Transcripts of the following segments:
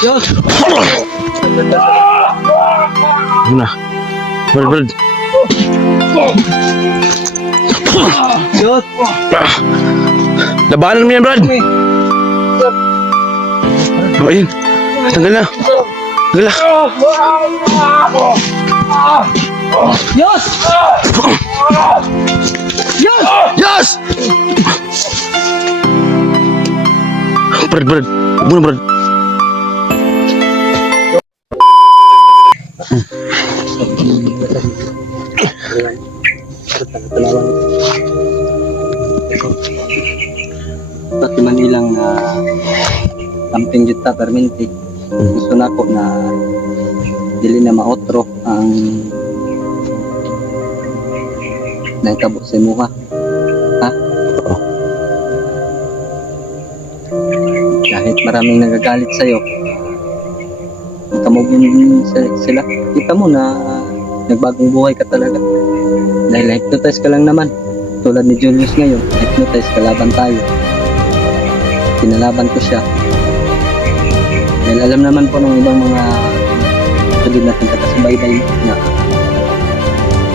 Yun! Ano na? Brad. Yun! Labanan mo yan, Brad. Oh, ayun. Tanggal na. Tanggal na. Yos! Yos! Yes! Brad. Muna, Brad. Pati Manilang na camping juta perminti. Gusto na ko na dili na maotro ang naitabo sa imuha. Ha? Kahit maraming nagagalit sa'yo, makamugin sila. Kita mo na nagbagong buhay ka talaga. Dahil hypnotize ka lang naman. Tulad ni Julius ngayon, hypnotize kalaban tayo. Pinalaban ko siya. Dahil alam naman po ng ibang mga tulad natin kakasubaybay na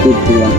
good to one.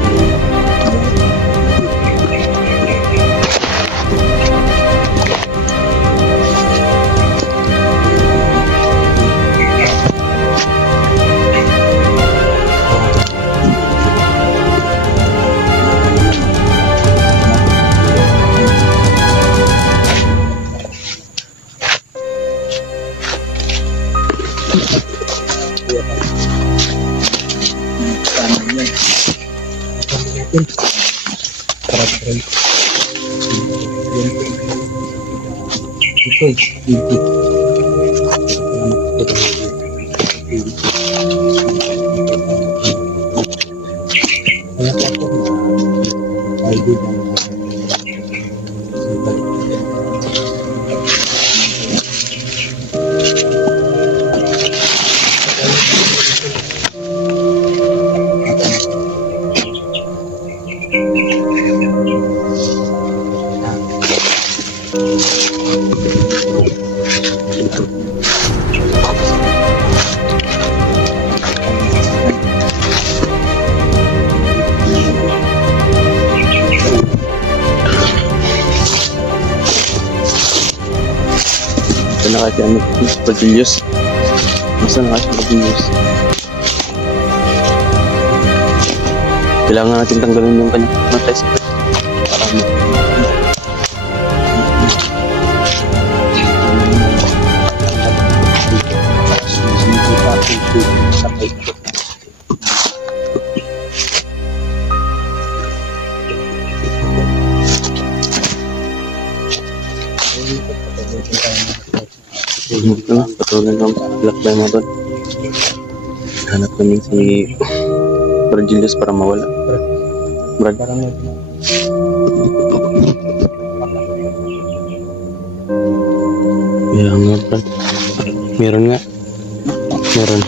Ito na kasi ano, Julius. Masa na kasi Julius. Kailangan natin tanggalin yung kanyang test. Para mo. Patuloy ng lakbay mo doon. Hanap namin si Brad Julius para mawala. Brad. Kaya nga, Brad. Meron nga. Meron.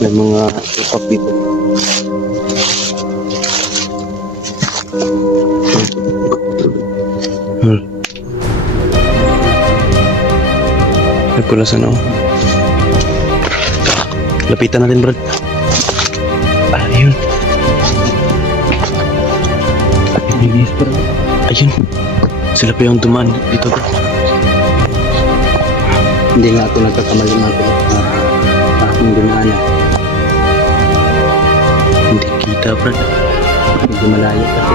May mga upap dito. May pulasan ako. Lapitan natin, Brad. Ayun. Ayun. Sila pa yung dumaan dito, Brad. Hindi nga ako nagkakamali mga tulad na aking dinaanan. Hindi kita, Brad. Medyo malayo kasi.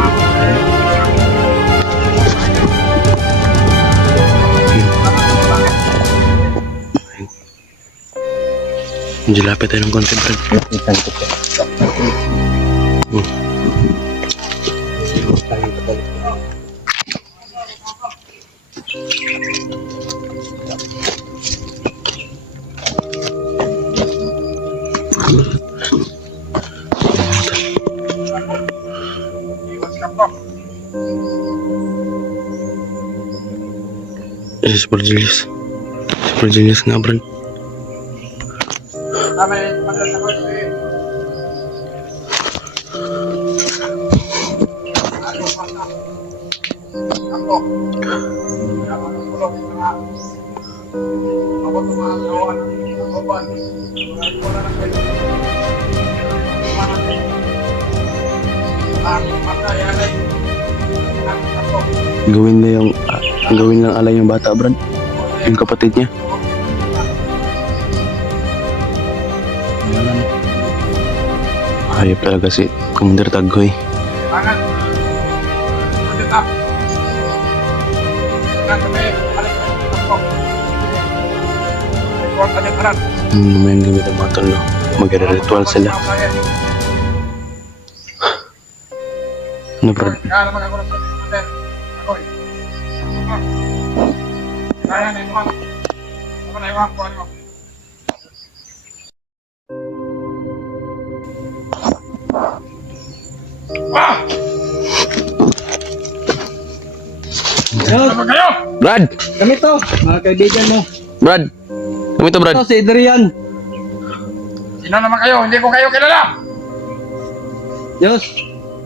Medyo lapit tayo ng konti, Brad. Lapitan ko po. Super Julius. Super Julius nga, Brad. Gawin lang alay yung bata, Brad. Yung kapatid niya. Hayop talaga si Commander Taghoy. May gabi ng mga tol, no? Magre-ritual sila. Ano, Brad? Yos! Brad! Kami to, mga kaibigan mo. Brad! Kami to, Brad. Ito si Adrian. Sino naman kayo? Hindi ko kayo kilala. Yos,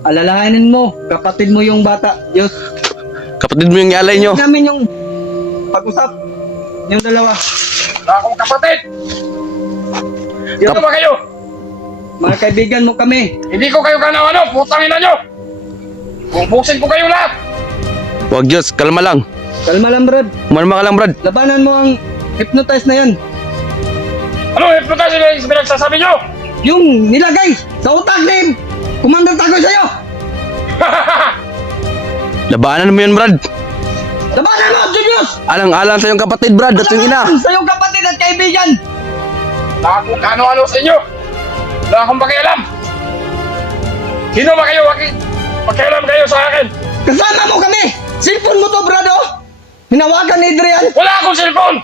alalahanin mo, kapatid mo yung bata. Yos, Kapatid mo yung alay nyo. namin yung pag-usap. Yung dalawa. Wala akong kapatid. Sino ba kayo? Mga kaibigan mo kami. Hindi ko kayo ano, putang ina nyo. Bubusin ko kayo lahat. Wag, Diyos. Kalma lang. Kalma lang, Brad. Umalma ka lang, Brad. Labanan mo ang hypnotize na yan. Ano hypnotize yung pinagsasabi nyo? Yung nilagay sa utak ni Commander Taghoy sa'yo. Labanan mo yun, Brad. Labanan mo, Julius! Alang-alang sa iyong kapatid, Brad. At yung ina. Sa iyong kapatid at kaibigan. Wala akong ano-ano sa inyo. Wala akong pakialam. Sino ba kayo? Pakialam kayo sa akin. Kasama mo kami. Cellphone mo to, Brado. Hinawakan ni Adrian. Wala akong cellphone.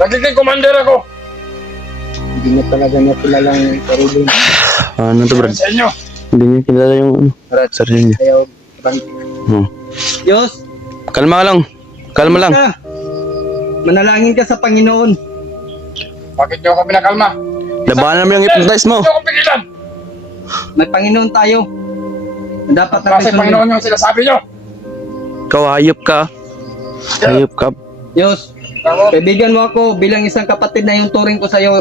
Nagiging commander ako. Hindi mo talaga niya kilalang sarili mo. Ano to, Brad? Sa inyo. Hindi niya kilala yung sarili niya. Kaya bang Diyos, Kalma ka lang. Kalma lang. ka. Manalangin ka sa Panginoon. Bakit nyo ako pinakalma? Labanan mo yung hypnotize mo. Hindi ako pigilan. May Panginoon tayo. Dapat Kasi natin Panginoon yung sinasabi nyo. Ikaw, hayop ka. Hayop ka. Diyos, kaibigan mo ako bilang isang kapatid na yung turing ko sa'yo.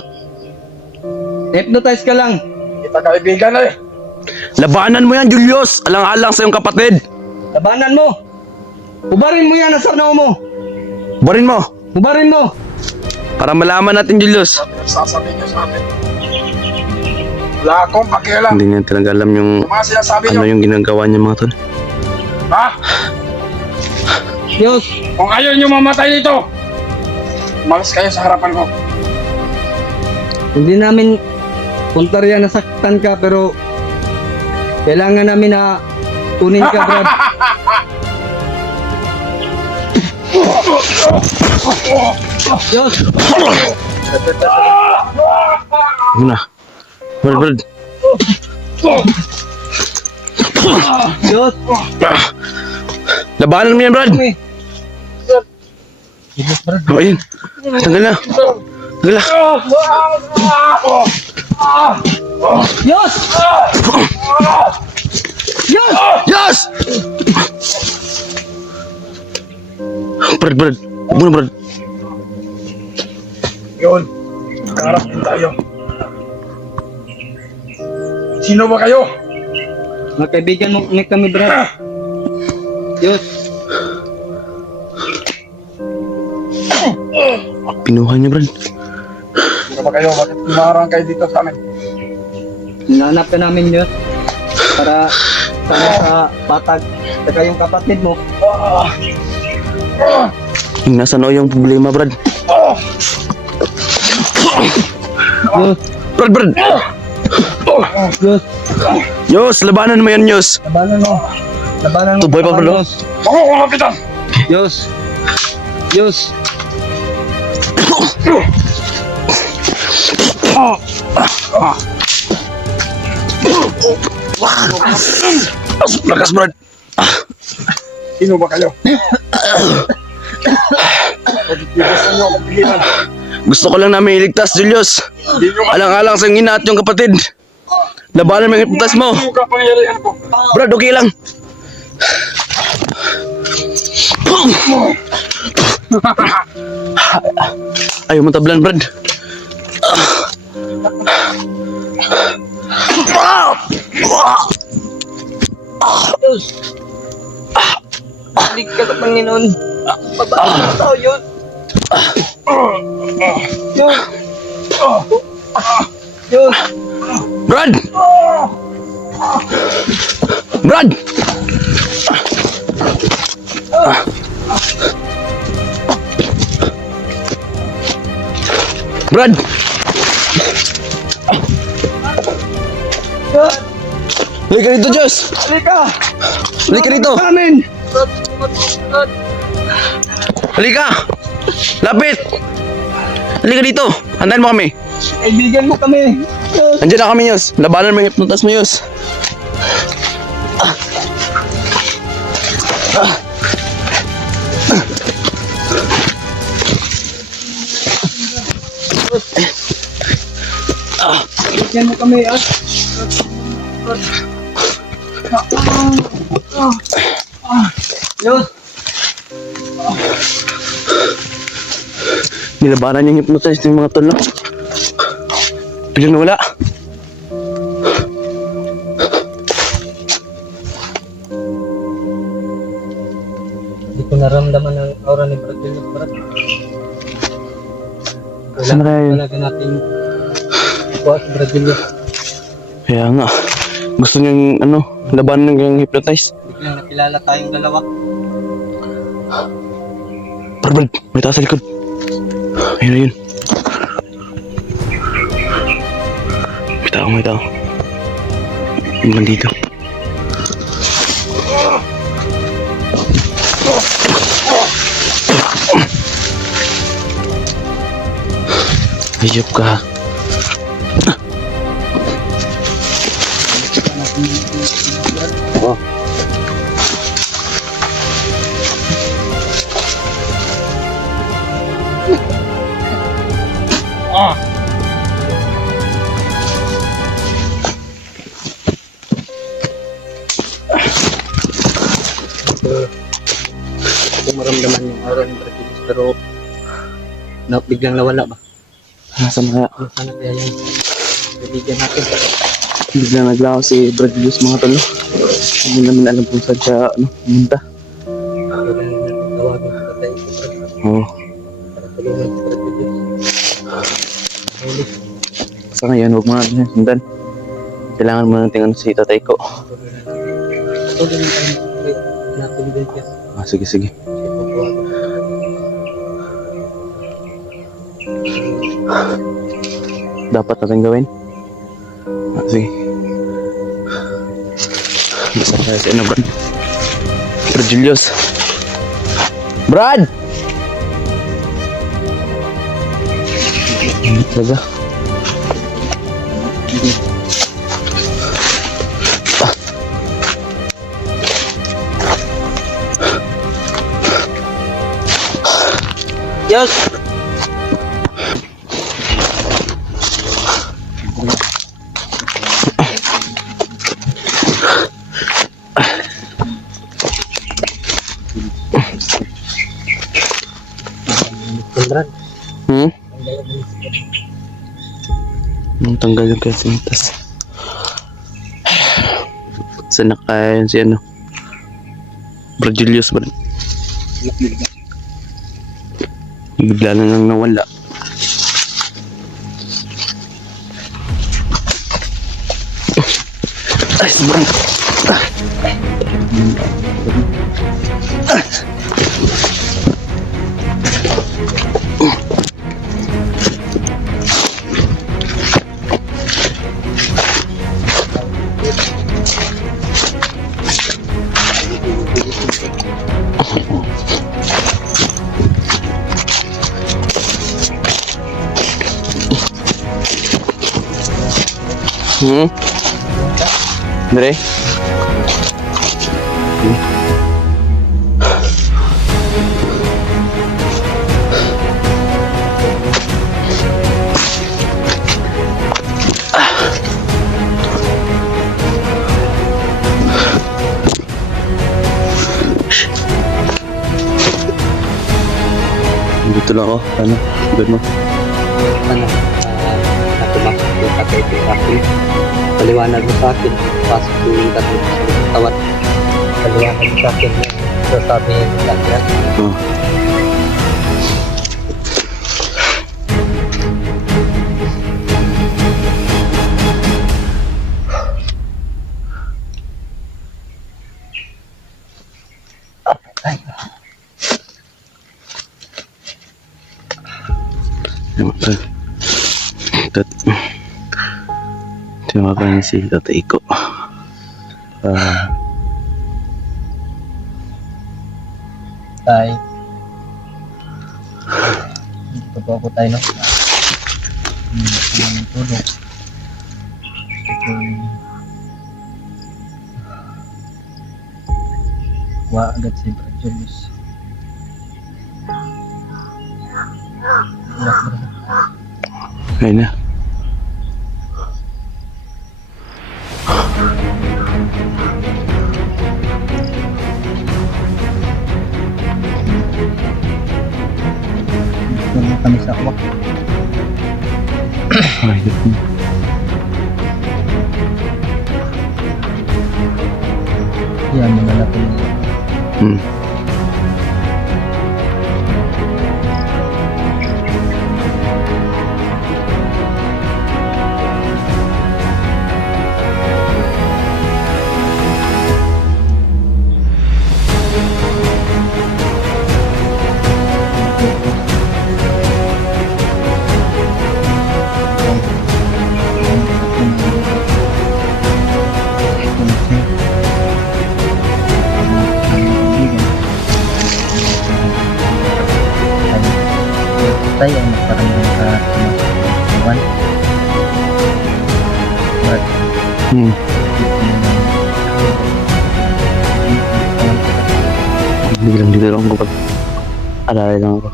Hypnotize ka lang. Kita kaibigan eh. Labanan mo yan, Julius. Alang-alang sa iyong kapatid. Labanan mo. Ubarin mo yan sa noo mo. Barin mo. Ubarin mo. Para malaman natin, Julius. Sasabihin nyo sa akin. Wala akong pakialam. Hindi niya talaga alam yung Yung mga sinasabi nyo. ano yung ginagawa niya, mga tol. Ha? Diyos, Kung ayaw nyo mamatay dito, umalis kayo sa harapan ko. hindi namin puntarya nasaktan ka pero kailangan namin na kunin ka, Brad. Diyos, Ano na? Brad, Brad. Diyos, Labanan mo yan, Brad. kami. Oh, ayun. Tanggal na. Tanggal na. Diyos! Diyos! Yes! Brad, Brad. Huwag mo na, Brad. Yun, nakaharap din tayo. Sino ba kayo? Mga kaibigan mo kami, Brad. Diyos, Pinuha niya, Brad. Sino ba kayo? Bakit kumarang kayo dito sa amin? hinanap ka namin, Diyos. Para sana sa patag. Saka yung kapatid mo. Nasa noo yung problema, Brad. Diyos, Brad, Brad. Diyos, Yos, labanan mo yan, Yos. labanan mo. Labanan mo. Tuboy pa, Brad. Diyos. Ako, kapitan! Diyos. Diyos. Lakas, Brad. Sino ba kayo? Bakit gusto nyo akong pigilan? Gusto ko lang namin iligtas, Julius. Hindi nyo Alang-alang sa ina at yung kapatid. Labanan mo yung hypnotize mo. yung kapangyarihan ko. Brad, okay lang. Ayaw mo tablan, Brad. Diyos! Balik ka sa Panginoon. Pabalik mo tao yun. Diyos! Diyos! Brad! Brad! Brad! Diyos! Halika dito, Diyos! Halika! Halika dito! Sa amin! Halika! Lapit! Halika dito! Handahan mo kami! Kaibigan mo kami! Diyos! Nandiyan na kami, Yus. Labanan mo yung hipnotas mo, Yus. Kaibigan mo kami, ah! Diyos! Nilabanan yung hypnotize ng mga tol, no? Biglang nawala. Hindi ko naramdaman ang aura ni Brad Julius, Brad. Saan na kaya yun? Talaga natin kuha si Brad Julius. Kaya nga. Gusto niyang, labanan ng hypnotize. Biglang nakilala tayong dalawa. Brad, may taas sa likod. Ayun na yun. May tao. Nandito. Ayop ka. Oh. Kung maramdaman yung aura ni Brad Julius, pero biglang nawala ba? Nasaan kaya? Sana kaya yung kaibigan natin. Biglang naglaho si Brad Julius, mga tolo. Hindi namin alam kung saan siya, pumunta. Kailangan natin tawagin sa tatay ko, Brad. Oo. Para tulungan si Brad Julius. Huli. Sa ngayon, huwag mo natin siya sundan. Kailangan mo natin si tatay ko. Tulungan tayo natin din siya. Sige. Siya tawagin. Dapat natin gawin. Sige. Basta kaya si Brad? Brad Julius. Brad! Ano talaga? Diyos! Brad. Tanggal yung kasintas. Saan na kaya yun si Brad Julius ba? Bigla na lang nawala. Ay, sobrang. Dre? lang ako. Ano? Good mo? Ano, natumakot ko ka kay Pirapi. Paliwanag mo sa akin, pasok tuwing ka dito sa tawat. Paliwanag mo sa akin, sasabihin mo lang yan. Oh. Tinawagan niya si Tatay Iko. Tay, dito po ako tayo, no? Hindi ng tulong. Wa agad si Brad Julius. Ayun na. Tulong kami sa kwak. Ay, good mo. Yan, mga natin. Hmm. Tayo ang magparamdam ka tumawan. Brad, Hmm. Biglang dito lang ako pag alala lang ako.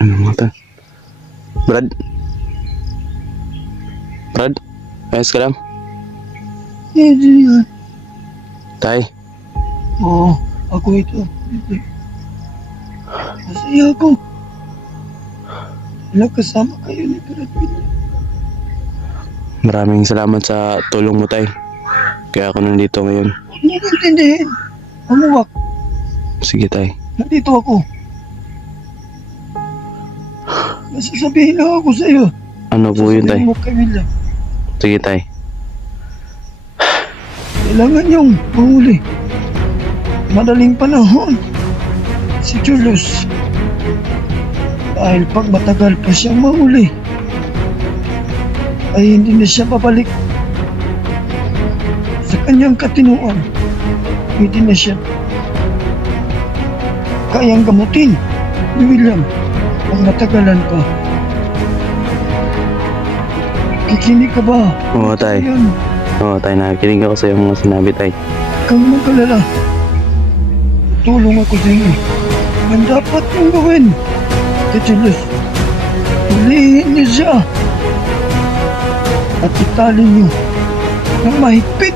Ano mga ta? Brad? Brad? Ayos ka lang? Hindi yan. Tay? Oo, ako ito. Masaya ako. Kasama kayo ni Brad William. Maraming salamat sa tulong mo, Tay. Kaya ako nandito ngayon. Huwag mo intindihin. Umuwak. Sige, Tay. Nandito ako. Nasasabihin lang ako sa iyo. Ano po yun, Tay? Sasabihin mo kay William. Sige, Tay. Kailangan yung mahuli. Madaling panahon. Si Julius. Dahil pag matagal pa siyang mahuli, ay hindi na siya babalik sa kanyang katinuan. Hindi na siya kayang gamutin ni William kung matagalan pa. Kikinig ka ba? Oo, Tay. Yan. Oo, Tay. Nakikinig ako sa iyong mga sinabi, Tay. Kang magkalala. Tulong ako sa inyo. Ang dapat yung gawin. Kay Julius, hulihin niyo siya. At itali niyo ng mahigpit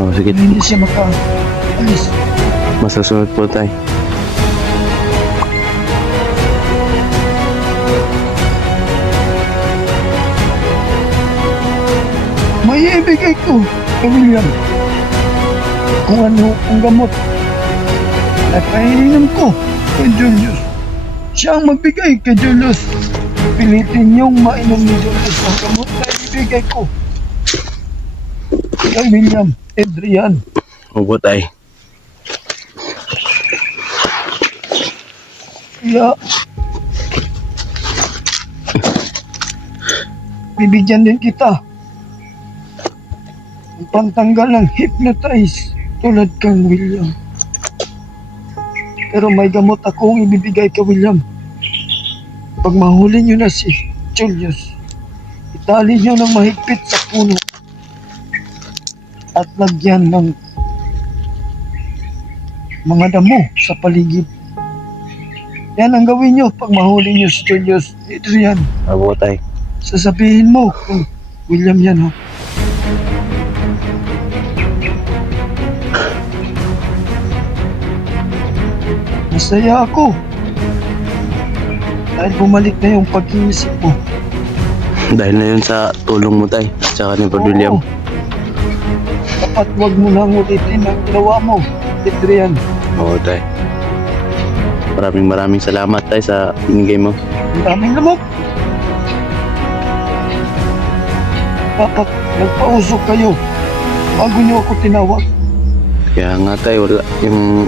Oo, sige. na hindi siya makaalis. Masasunod po, Tay. May ibigay ko kay William kung ano ang gamot na kaininom ko kay Julius. Siya ang magbigay kay Julius. Pilitin niyong mainom ni Julius ang gamot na ibigay ko kay William Adrian. Opo, Tay. Kaya bibigyan din kita ng pantanggal ng hypnotize tulad kang William. Pero may gamot akong ibibigay kay William. Pag mahuli niyo na si Julius, itali niyo ng mahigpit sa puno at lagyan ng mga damo sa paligid. Yan ang gawin nyo pag mahuli nyo si Julius. Adrian, Opo, tay. sasabihin mo kung William yan, ha? Masaya ako. Dahil bumalik na yung pag-iisip mo. Dahil na yun sa tulong mo, tay. At saka ni Brad William. Oo. Dapat wag mo nang ulitin ang ginawa mo, Adrian. Oo, tay. Maraming salamat, tay, sa binigay mo. Ang daming lamok. Dapat nagpausok kayo bago niyo ako tinawag. Kaya nga, tay, wala yung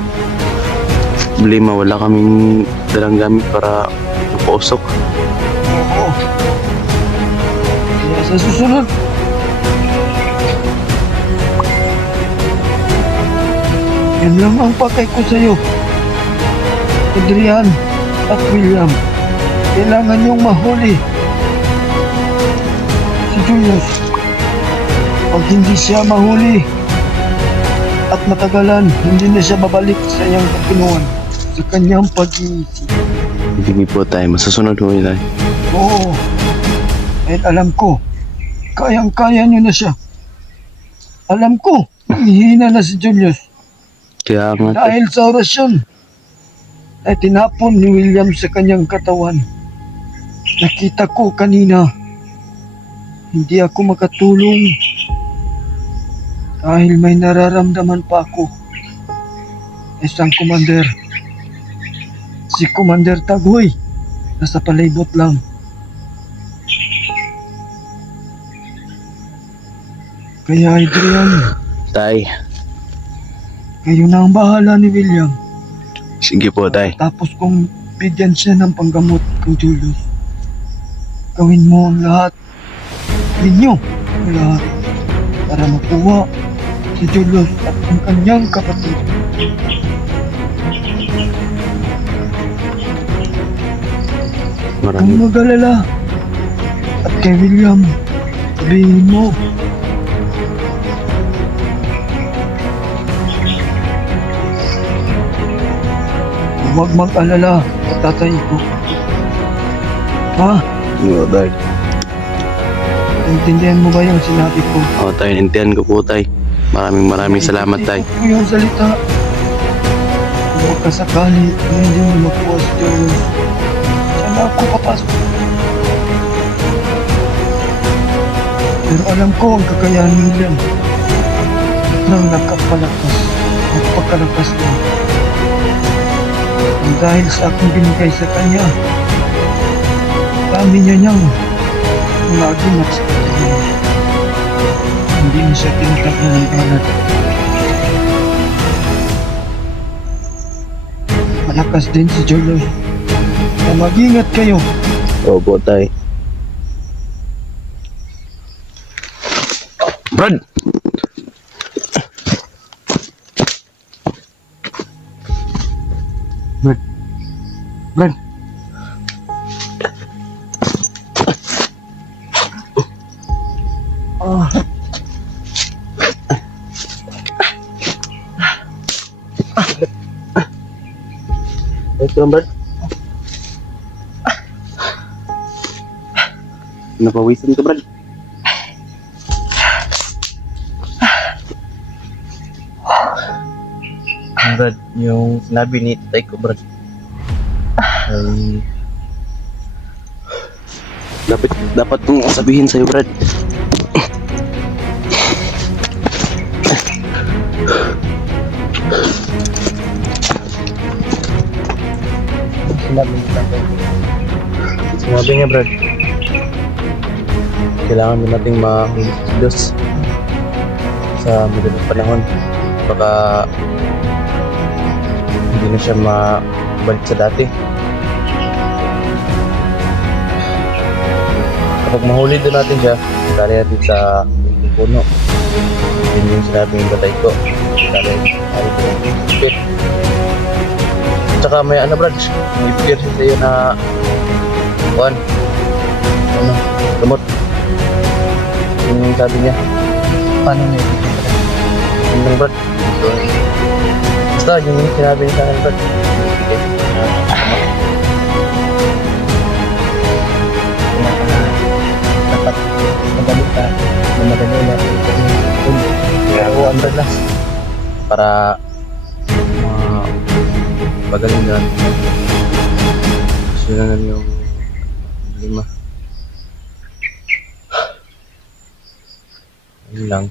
problema, wala kaming dalang gamit para mapausok. Oo. Kaya sa susunod, yan lang ang pakay ko sa'yo. Adrian at William, kailangan niyong mahuli si Julius. Pag hindi siya mahuli at matagalan, hindi na siya babalik sa iyang kapinuan, sa kanyang pag-iisip. Hindi po, tay. Masusunod mo yun, tay. Oo, dahil alam ko, kayang-kaya niyo na siya. Alam ko, hihina na si Julius. Kaya nga, tay. Dahil sa orasyon ay tinapon ni William sa kanyang katawan. Nakita ko kanina, hindi ako makatulong dahil may nararamdaman pa ako. Isang commander, si Commander Tagoy, nasa palibot lang. Kaya Adrian, Tay. kayo na ang bahala ni William. Sige po, tay. Tapos kung bigyan siya ng panggamot kang Julius, gawin mo ang lahat. Ninyo ang lahat para makuha si Julius at ang kanyang kapatid. Huwag Maraming mag-alala. At kay William, sabihin mo, huwag mag-alala at tatay ko. Ha? Oo, tay. Intindihan mo ba yung sinabi ko? Oo, tay. Intindihan ko po, tay. Maraming salamat, tay. Ito po yung salita. Kung magkasakali na hindi mo makuha si Julius, saan ako papasok? Pero alam ko ang kakayahan ni William. Nang nagkapalakas at pagkalakas niya. Ang dahil sa aking binigay sa kanya, dami niya niyang umagimat sa kanya. Hindi na siya tinatakla ng kalat. Malakas din si Julius. Kaya mag-ingat kayo. Opo, tay. Brad! Brad, Ito lang, Brad. Napawisan ka, Brad. Brad, yung sinabi ni tatay ko, Brad, ay dapat kong sabihin sa'yo, Brad. Sinabi niya, Brad, kailangan mo nating mahuli si Diyos sa madaling panahon. Baka hindi na siya mabalik sa dati. Kapag mahuli doon natin siya, tali natin sa puno. Yun yung sinabi ng batay ko. Tali natin sa spit. Tsaka may ano, Brad, may ibigay siya sa'yo na gamot. Yung sabi niya, Paano niya ibigay? yun lang, Brad. So, basta yung sinabi niya sa akin, Brad. Ibigay. madali ka. Madali natin kung Kaya ako ang na. Para pagaling na. Gusto na yung 5. Ayun lang.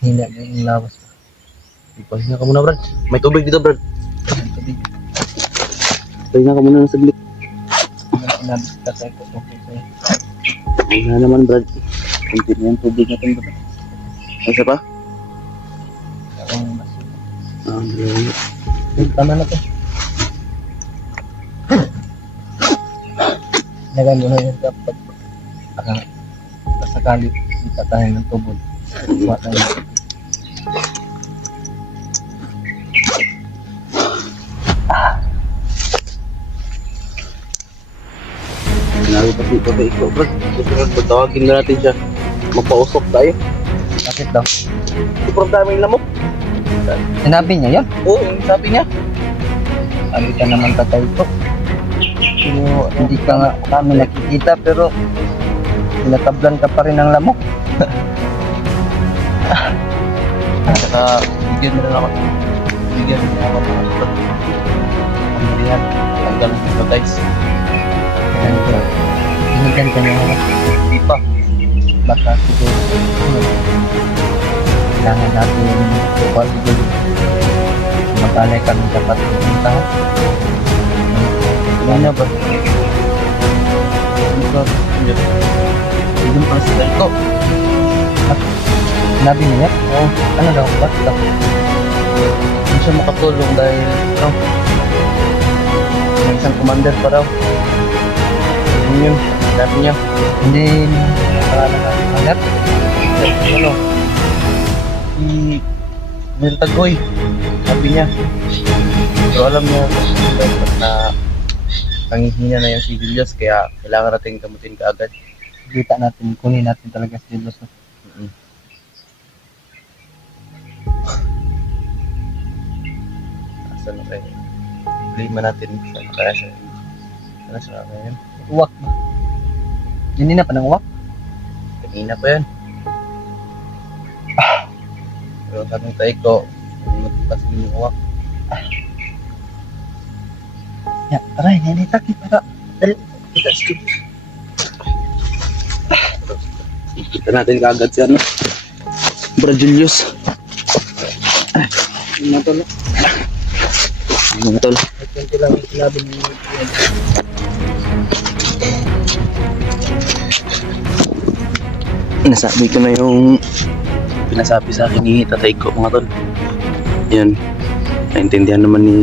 hina na yung lawas. Ipahinga ka muna, Brad. May tubig dito, Brad. Tubig. Pahinga ka muna ng saglit. Nabis ka tayo ko. Okay sa'yo. Ayun na naman, Brad. Kunti na yung tubig natin, Brad. Isa pa? Ang masig. Dalawa. Tama na to. Lagay mo na yun dapat. Sakali, kita tayo ng tubod. Kuha tayo. Sinabi pa dito kay ikaw, Brad. Susunod, patawagin na natin siya. Magpausok tayo. Bakit daw? Sobrang daming lamok. Sinabi niya yan? Oo, yung sabi niya. Sabi ka naman tatay ko. Pero hindi ka nga kami nakikita pero tinatablan ka pa rin ng lamok. Saka, bigyan mo na ako. Bigyan mo na ako ng sulat. Ang marihan. Tanggal ng hypnotize. And hinigan ka niya ako. Hindi pa. Baka siguro kailangan natin yung tukal siguro. Mabalay kami dapat pumunta. Ano na ba? Ano ba? Hindi pa sa dahil ko. Sinabi niya? Oo. Ano daw? Bakit daw? Hindi siya makatulong dahil may isang commander pa raw. Yun, sabi niya. Hindi nakakala natin alat. Ano? Si Mil Tagoy. Sabi niya. Pero alam niya na nangihina na yung civilians kaya kailangan natin gamutin kaagad. Kita natin, kunin natin talaga si Diyos. Asan na kayo? Problema natin. Saan na kaya siya? Saan na siya ngayon? Uwak ba? Hindi na pa ng uwak? Kanina pa yan. Pero sabi ng tayo ko, magpapas yung uwak. Ya, aray, nanitaki para. Kita stupid. Kita natin kaagad si ano. Brad Julius. Matulog. Ano tol? Kunti lang yung sinabi ni Nasabi ko na yung pinasabi sa akin ni tatay ko mga tol. Yan. Naintindihan naman ni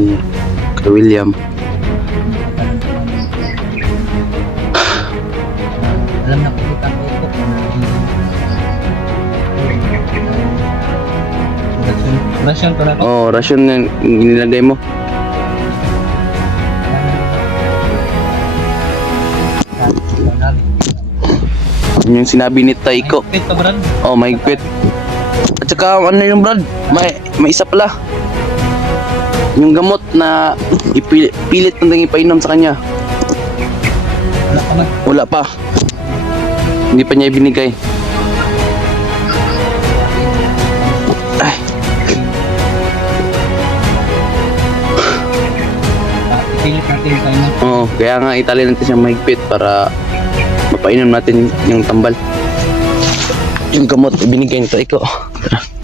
Kuya William. alam na ko kita ko ito. Rasyon ko na to. Oh, rasyon na nilagay mo. Yun yung sinabi ni tay ko. Ito, Brad. Oh, mahigpit. At saka ano yung Brad, may isa pala. Yung gamot na pilit nang ipainom sa kanya. Wala pa man. Wala pa. Hindi pa niya ibinigay. Ay, Pilit natin tayo na. oo, kaya nga itali natin siya mahigpit para mapainom natin yung tambal. Yung gamot ibinigay nito ko. Tara.